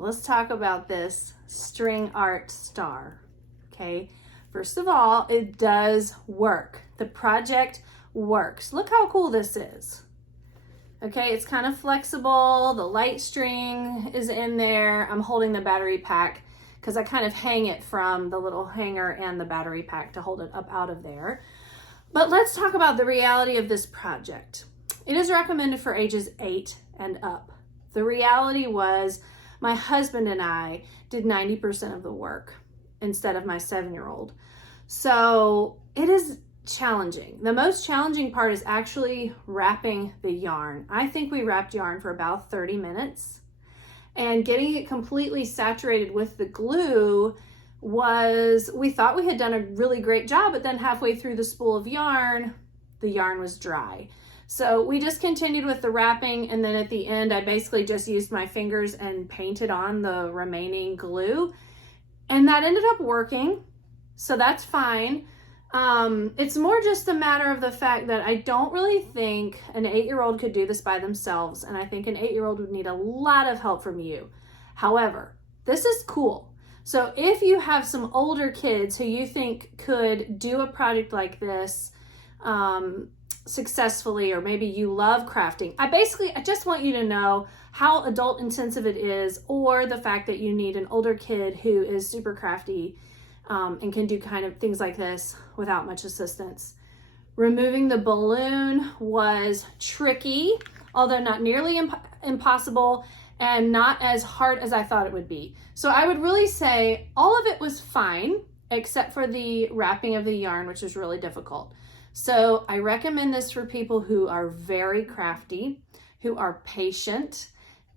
Let's talk about this string art star. Okay, first of all, it does work. The project works. Look how cool this is. Okay, it's kind of flexible. The light string is in there. I'm holding the battery pack because I kind of hang it from the little hanger and the battery pack to hold it up out of there. But let's talk about the reality of this project. It is recommended for ages 8 and up. The reality was my husband and I did 90% of the work instead of my 7-year-old. So it is challenging. The most challenging part is actually wrapping the yarn. I think we wrapped yarn for about 30 minutes, and getting it completely saturated with the glue we thought we had done a really great job, but then halfway through the spool of yarn, the yarn was dry. So we just continued with the wrapping, and then at the end, I basically just used my fingers and painted on the remaining glue, and that ended up working. So that's fine. It's more just a matter of the fact that I don't really think an 8-year-old could do this by themselves, and I think an 8-year-old would need a lot of help from you. However, this is cool. So if you have some older kids who you think could do a project like this successfully, or maybe you love crafting, I just want you to know how adult intensive it is, or the fact that you need an older kid who is super crafty and can do kind of things like this without much assistance. Removing the balloon was tricky, although not nearly impossible, and not as hard as I thought it would be. So I would really say all of it was fine, except for the wrapping of the yarn, which was really difficult. So I recommend this for people who are very crafty, who are patient,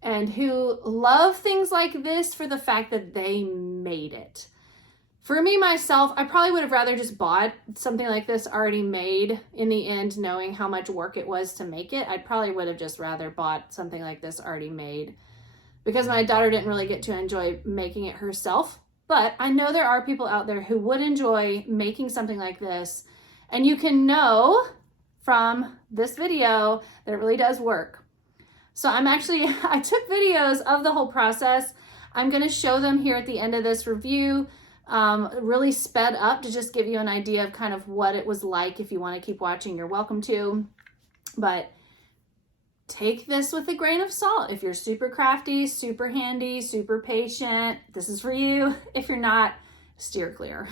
and who love things like this for the fact that they made it. For me, myself, I probably would have rather just bought something like this already made in the end, knowing how much work it was to make it. I probably would have just rather bought something like this already made, because my daughter didn't really get to enjoy making it herself. But I know there are people out there who would enjoy making something like this, and you can know from this video that it really does work. So I took videos of the whole process. I'm going to show them here at the end of this review. Really sped up to just give you an idea of kind of what it was like. If you want to keep watching, you're welcome to, but take this with a grain of salt. If you're super crafty, super handy, super patient, this is for you. If you're not, steer clear.